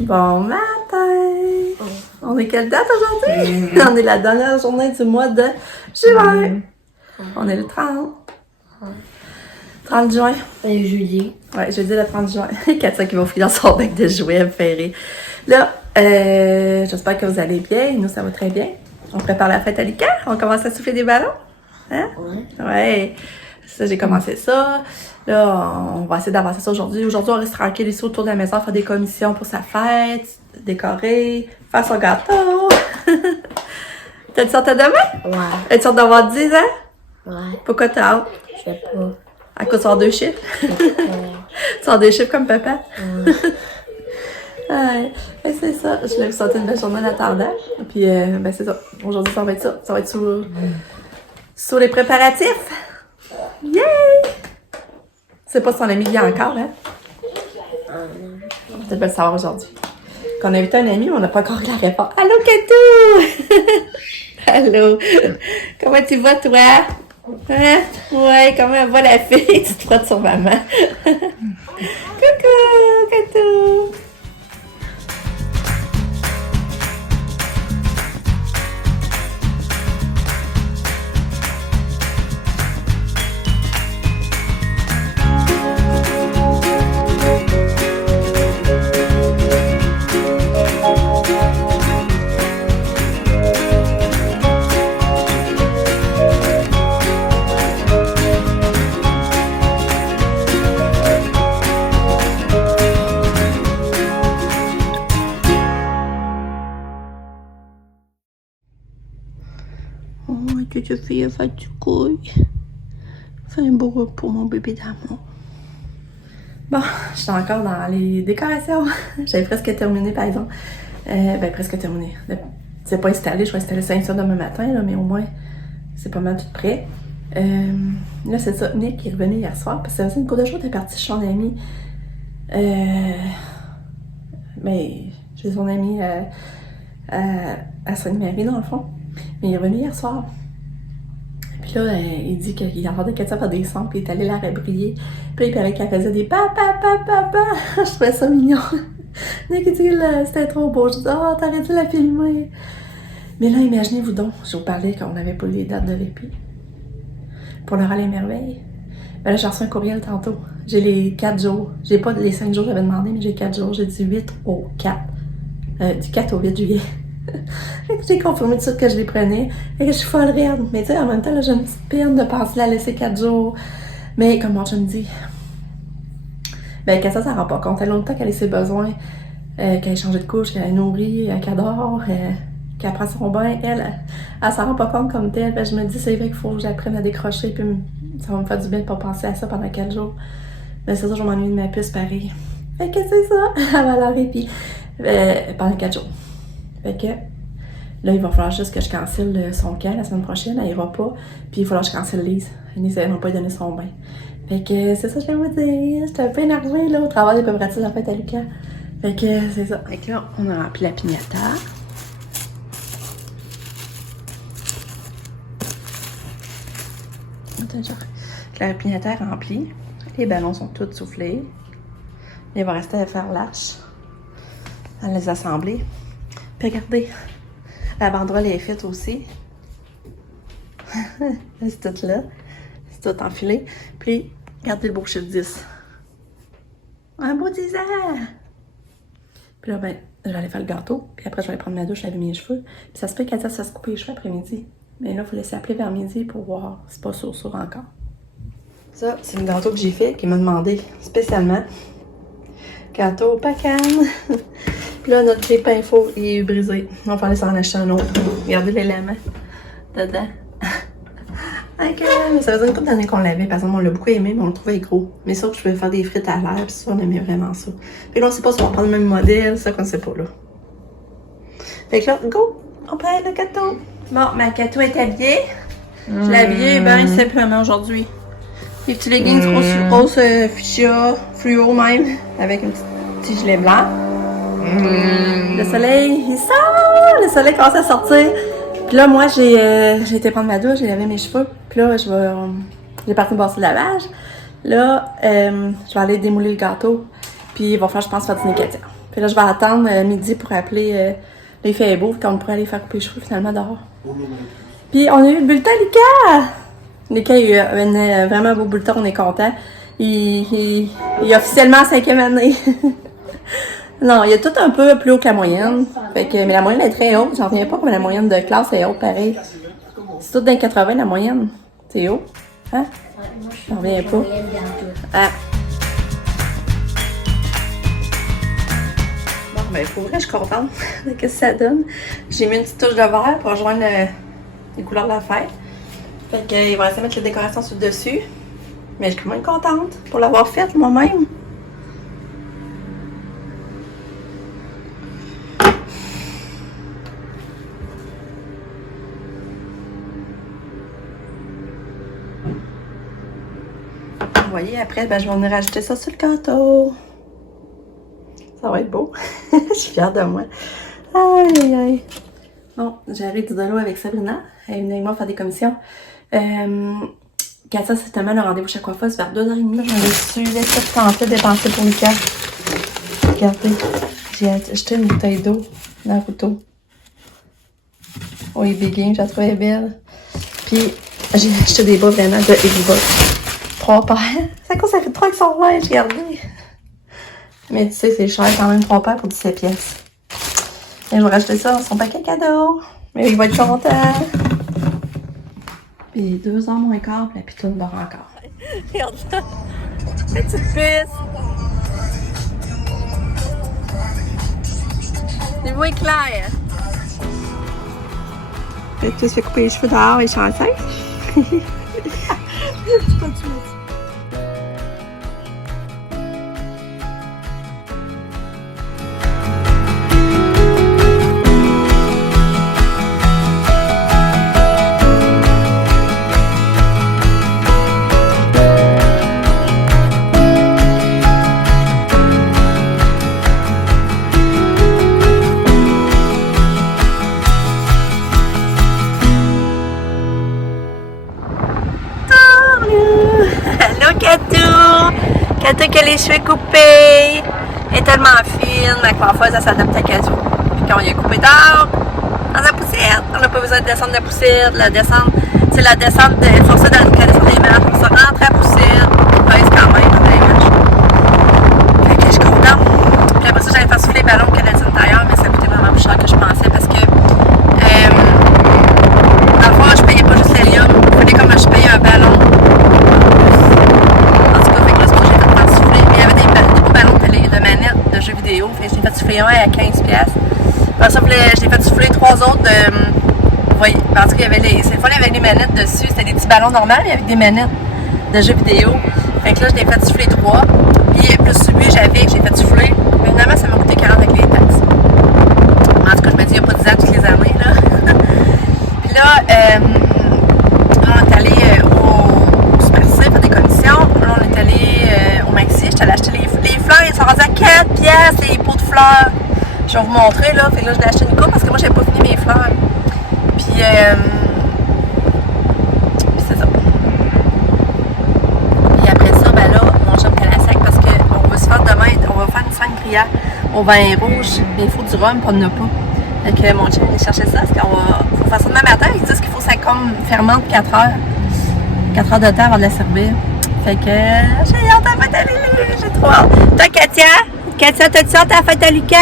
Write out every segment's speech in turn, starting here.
Bon matin! On est quelle date aujourd'hui? On est la dernière journée du mois de juin. On est le 30. 30 juin. Et juillet. Ouais, jeudi le 30 juin. Katia qui va fouiller dans son bec de jouets, elle me fait rire. Là, j'espère que vous allez bien. Nous, ça va très bien. On prépare la fête à Lucas. On commence à souffler des ballons. Hein? Ouais. Ouais. Ça, j'ai commencé ça. Là, on va essayer d'avancer ça aujourd'hui. Aujourd'hui, on reste tranquille ici autour de la maison, faire des commissions pour sa fête, décorer, faire son gâteau. T'as une sorte demain? Ouais. Une sorte d'avoir 10 ans? Ouais. Pourquoi t'as hâte? Je sais pas. À cause de son 2 chiffres? Je sais pas. Tu sors 2 chiffres comme papa? Ouais. Ouais, ben c'est ça. Je voulais vous souhaiter une belle journée en attendant. Puis, ben c'est ça. Aujourd'hui, ça va être ça. Ça va être sous les préparatifs. Yay! C'est pas son ami vient encore, hein? Peut-être pas le savoir aujourd'hui. Qu'on a invité un ami, mais on n'a pas encore eu la réponse. Allô, Katou! Allô! Comment tu vas, toi? Hein? Ouais, comment va la fille? Tu te frottes sur maman. Coucou, Katou! Oh, tu fais fatiguée. Fais un beau repos pour mon bébé d'amour. Bon, je suis encore dans les décorations. J'avais presque terminé, par exemple. Presque terminé. C'est pas installé, je vais installer ça demain matin, là, mais au moins, c'est pas mal tout prêt. Là, c'est ça. Nick est revenu hier soir, parce que ça faisait une couple de jours qu'il est parti chez son ami. Mais chez son ami à Sainte-Marie, dans le fond. Mais il est revenu hier soir. Puis là, il dit qu'il entendait Katia faire des sons, puis il est allé la rébriller. Puis il paraît qu'elle faisait des papa. Je trouvais ça mignon. Nick il dit là, c'était trop beau. Je dis, oh, t'aurais dû la filmer. Mais là, imaginez-vous donc, je vous parlais qu'on n'avait pas eu les dates de répit pour le Rallye Merveille. Ben là, j'ai reçu un courriel tantôt. J'ai les 4 jours. J'ai pas les 5 jours que j'avais demandé, mais j'ai 4 jours. J'ai du 8 au 4. Du 4 au 8 juillet. J'ai confirmé tout de suite que je les prenais. Et que je suis folle raide. Mais tu sais, en même temps, là, j'ai une petite peine de penser la laisser 4 jours. Mais comme moi, je me dis, ben, que ça rend pas compte. Elle a longtemps qu'elle a ses besoins, qu'elle a changé de couche, qu'elle a nourri, qu'elle dort, qu'elle prend son bain. Elle s'en rend pas compte comme telle. Ben, je me dis, c'est vrai qu'il faut que j'apprenne à décrocher. Puis ça va me faire du bien de pas penser à ça pendant 4 jours. Mais c'est ça, je m'ennuie de ma puce pareil. Fait que c'est ça. Elle va aller répit pendant 4 jours. Fait que là, il va falloir juste que je cancelle son camp la semaine prochaine. Elle ira pas. Puis il va falloir que je cancelle Lise. Lise, elle m'a pas donné son bain. Fait que c'est ça que je vais vous dire. J'étais un peu énervée là, au travail des préparatifs de la fête à Lucas. Fait que c'est ça. Fait que là, on a rempli la piñata. La piñata est remplie. Les ballons sont tous soufflés. Il va rester à faire l'arche. À les assembler. Puis regardez, la banderole est faite aussi. C'est tout là. C'est tout enfilé. Puis, regardez le beau chiffre 10. Un beau 10 ans! Puis là, ben, je vais aller faire le gâteau. Puis après, je vais aller prendre ma douche, laver mes cheveux. Puis ça se peut qu'elle se fasse couper les cheveux après-midi. Mais là, il faut laisser appeler vers midi pour voir. C'est pas sûr encore. Ça, c'est le gâteau que j'ai fait, qu'il m'a demandé spécialement. Gâteau Pacan. Puis là, notre clip info, il est brisé. On va aller s'en acheter un autre. Regardez l'élément dedans. Ok, ça faisait une couple d'années qu'on l'avait. Par exemple, on l'a beaucoup aimé, mais on le trouvait gros. Mais ça, je pouvais faire des frites à l'air, puis ça, on aimait vraiment ça. Puis là, on sait pas si on va prendre le même modèle, ça qu'on sait pas là. Fait que là, go! On prend le gâteau. Bon, ma gâteau est habillée. Je l'ai habillée bien simplement aujourd'hui. Les petits leggings rose fuchsia, fluo même, avec un petit gilet blanc. Le soleil, il sort! Le soleil commence à sortir. Puis là, moi, j'ai été prendre ma douche, j'ai lavé mes cheveux. Puis là, j'ai parti me passer le lavage. Là, je vais aller démouler le gâteau. Puis il va falloir, je pense, faire dîner Katia. Puis là, je vais attendre midi pour appeler les filles beaux, qu'on pourrait aller faire couper les cheveux finalement dehors. Puis on a eu le bulletin, Lucas! Lucas, il a eu un vraiment beau bulletin, on est content. Il est officiellement en 5e année. Non, il est tout un peu plus haut que la moyenne. Fait que, mais la moyenne est très haute. J'en reviens pas comme la moyenne de classe est haute pareil. C'est tout dans les 80 la moyenne. C'est haut. Hein? J'en reviens pas. Ah. Bon, ben pour vrai, je suis contente de ce que ça donne. J'ai mis une petite touche de vert pour rejoindre les couleurs de la fête. Fait que, il va essayer de mettre les décorations sur le dessus. Mais je suis quand même contente pour l'avoir faite moi-même. Vous voyez, après, ben, je vais venir rajouter ça sur le gâteau. Ça va être beau. Je suis fière de moi. Aïe, aïe, aïe. Bon, j'arrive du dolo avec Sabrina. Elle est venue avec moi faire des commissions. Katia, c'est tellement le rendez-vous chez la coiffeuse vers 2h30. Je me suis laissé tenter de dépenser pour le cas. Regardez, j'ai acheté une bouteille d'eau dans le couteau. Oui, Big, je la trouvais belle. Puis, j'ai acheté des bas vraiment de Heavy Bas. 3 paires. C'est à cause ça fait 3 qui sont linge, regardez. Mais tu sais, c'est cher quand même, 3 paires pour 17 pièces. Et je vais racheter ça dans son paquet cadeau. Mais il va être content. Puis 2h moins quart, puis la pitoune dort encore. Regarde ça. Petite puce. Les voix claires. La puce se fait couper les cheveux dehors et chanter. C'est pas tout. Katou qui a les cheveux coupés. Elle est tellement fine, ma coiffeuse, elle s'adapte à Katou. Puis quand on y a coupé tard, dans la poussière, on n'a pas besoin de descendre la poussière, de la descendre. C'est la descente, forcer dans la descente des marches, on se rentre à la poussière, on baisse quand même dans les marches. Fait que je suis contente. Puis après ça, j'allais faire souffler les ballons canadiens intérieur, mais ça coûtait vraiment plus cher que je pensais parce que dans le fond, je payais pas juste l'hélium, il fallait comme je payais un ballon. De jeux vidéo. Fait que j'ai fait souffler un à 15$. Après ça, j'ai fait souffler 3 autres de. Oui, parce qu'il y avait les. Cette fois, il y avait des manettes dessus. C'était des petits ballons normaux, mais avec des manettes de jeux vidéo. Fait que là, je l'ai fait souffler 3. Puis plus celui que j'avais, que j'ai fait souffler. Mais finalement, ça m'a coûté 40 avec les taxes. En tout cas, je me dis, il n'y a pas 10 ans toutes les années, là. Puis là, on est allé au Super C faire des commissions. Là, on est allé au Maxi. J'étais allée acheter les fleurs. Ils sont rendus à 4$, les pots de fleurs. Je vais vous montrer, là. Fait que là, je l'ai acheté une coupe parce que moi, j'avais pas fini mes fleurs. Puis c'est ça. Puis après ça, ben là, mon chum est à la sec parce qu'on veut se faire demain, on va faire une sangria au vin rouge. Mais il faut du rhum, on n'en a pas. Fait que mon chum est chercher ça parce qu'on faut faire ça demain matin. Ils disent qu'il faut que ça comme fermente 4 heures. 4 heures de temps avant de la servir. Fait que j'ai hâte à la fête à Lulu, j'ai trop hâte. Toi, Katia, t'as-tu hâte à la fête à Lucas?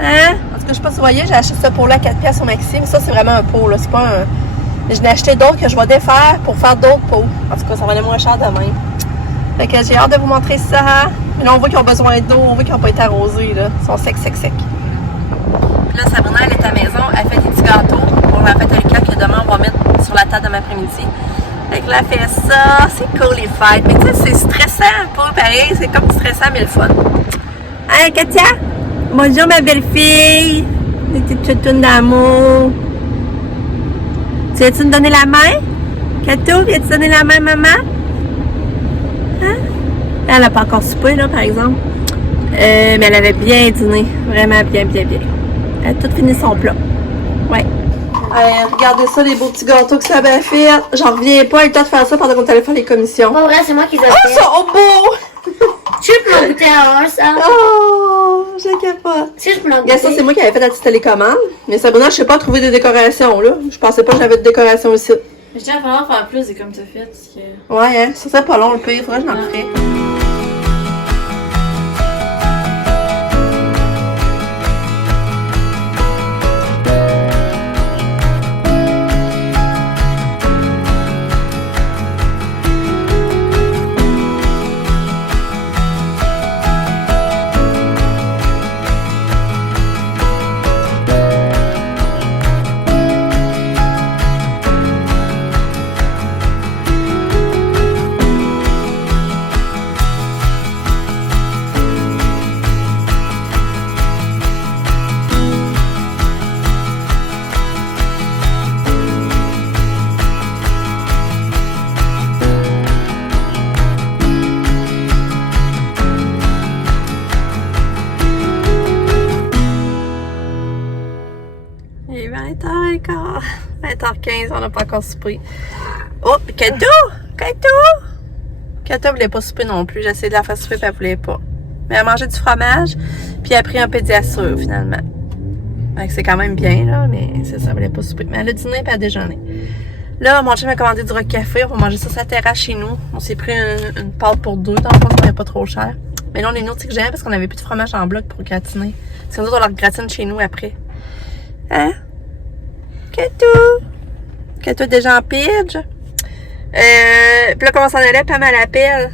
Hein? En tout cas, je sais pas si vous voyez, j'ai acheté ce pot-là à 4$ au Maxi, mais ça, c'est vraiment un pot, là. C'est pas un. Je l'ai acheté d'autres que je vais défaire pour faire d'autres pots. En tout cas, ça va aller moins cher demain. Fait que j'ai hâte de vous montrer ça. Mais là, on voit qu'ils ont besoin d'eau, on voit qu'ils n'ont pas été arrosés, là. Ils sont secs. Puis là, Sabrina, elle est à la maison, elle fait des petits gâteaux pour la fête à Lucas que demain, on va mettre sur la table demain après-midi. Fait que là, elle fait ça, c'est cool les fêtes. Mais tu sais, c'est stressant un peu, pareil. C'est comme stressant, mais le fun. Hey, Katia! Bonjour, ma belle-fille! Des petites choutounes d'amour. Tu viens-tu me donner la main? Katou, viens-tu donner la main, maman? Hein? Elle n'a pas encore soupé, là, par exemple. Mais elle avait bien dîné. Vraiment bien. Elle a tout fini son plat. Ouais. Regardez ça, les beaux petits gâteaux que ça avait fait. J'en reviens pas, elle a le temps de faire ça pendant qu'on allait faire les commissions. Pas vrai, c'est moi qui les ai fait. fait. Oh, ils sont beaux! Tu peux m'en goûter un, ça? Oh, je capote. Si je peux l'en Regarde, ça, c'est goûter. moi qui avais fait la petite télécommande. Mais Sabrina, je sais pas trouver des décorations, là. Je pensais pas que j'avais de décoration ici. Mais je tiens à falloir faire plus de comme t'as fait. Parce que... Ouais, hein, ça serait pas long, le pire. Faudrait que je m'en ferais. Il est 20h15. 20h15, on n'a pas encore soupé. Oh, Kato! Kato! Kato voulait pas souper non plus. J'ai essayé de la faire souper, puis elle voulait pas. Mais elle a mangé du fromage, puis elle a pris un pédiassure, finalement. Fait que c'est quand même bien, là, mais c'est ça, elle voulait pas souper. Mais elle a dîné, puis elle a déjeuné. Là, mon chum m'a commandé du rock café. On va manger ça sur la terrasse chez nous. On s'est pris une pâte pour deux. Dans le fond, ça n'est pas trop cher. Mais là, on est nous, c'est que j'aime parce qu'on avait plus de fromage en bloc pour gratiner. C'est nous autres, on leur gratine chez nous après. Hein? Kato! Kato est déjà en pidge. Puis là, comment on s'en allait? Pam, elle appelle.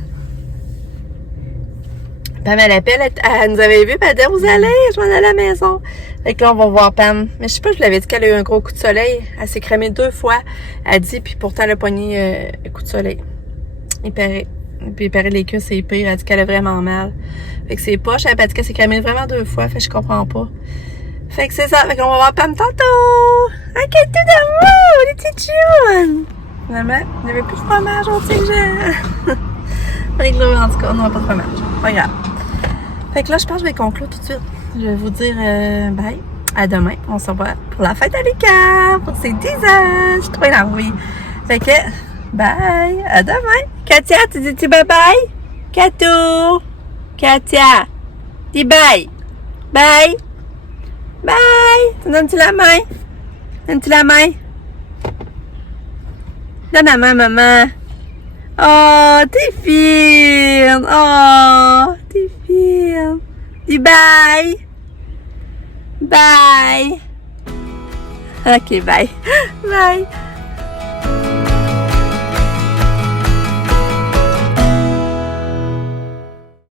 Pam, elle appelle. Elle nous avait vu. Puis elle dit, vous allez? Je m'en allais à la maison. Fait que là, on va voir Pam. Mais je sais pas, je lui avais dit qu'elle a eu un gros coup de soleil. Elle s'est crémée 2 fois. Elle dit, puis pourtant, elle a pogné un coup de soleil. Il paraît. Puis il paraît les queues, c'est pire. Elle dit qu'elle a vraiment mal. Fait que c'est poche. Elle a dit qu'elle s'est crémée vraiment 2 fois. Fait que je comprends pas. Fait que c'est ça. Fait qu'on va voir Pam tantôt. Un Kato d'amour! Les petites chouines! Finalement, il n'y avait plus de fromage. On sait que j'ai... Fait que là, en tout cas, on n'aura pas de fromage. Pas grave. Fait que là, je pense que je vais conclure tout de suite. Je vais vous dire bye. À demain. On se revoit pour la fête à Lucas. Pour ses 10 ans. Je suis trop énervée. Fait que, bye. À demain. Katia, tu dis-tu bye-bye? Kato. Katia. Dis bye. Bye. Bye. Donne-tu la main? Donne-tu la main? Donne la main, maman. Oh, t'es fine. Oh, t'es fine. Dis bye. Bye. Ok, bye. Bye.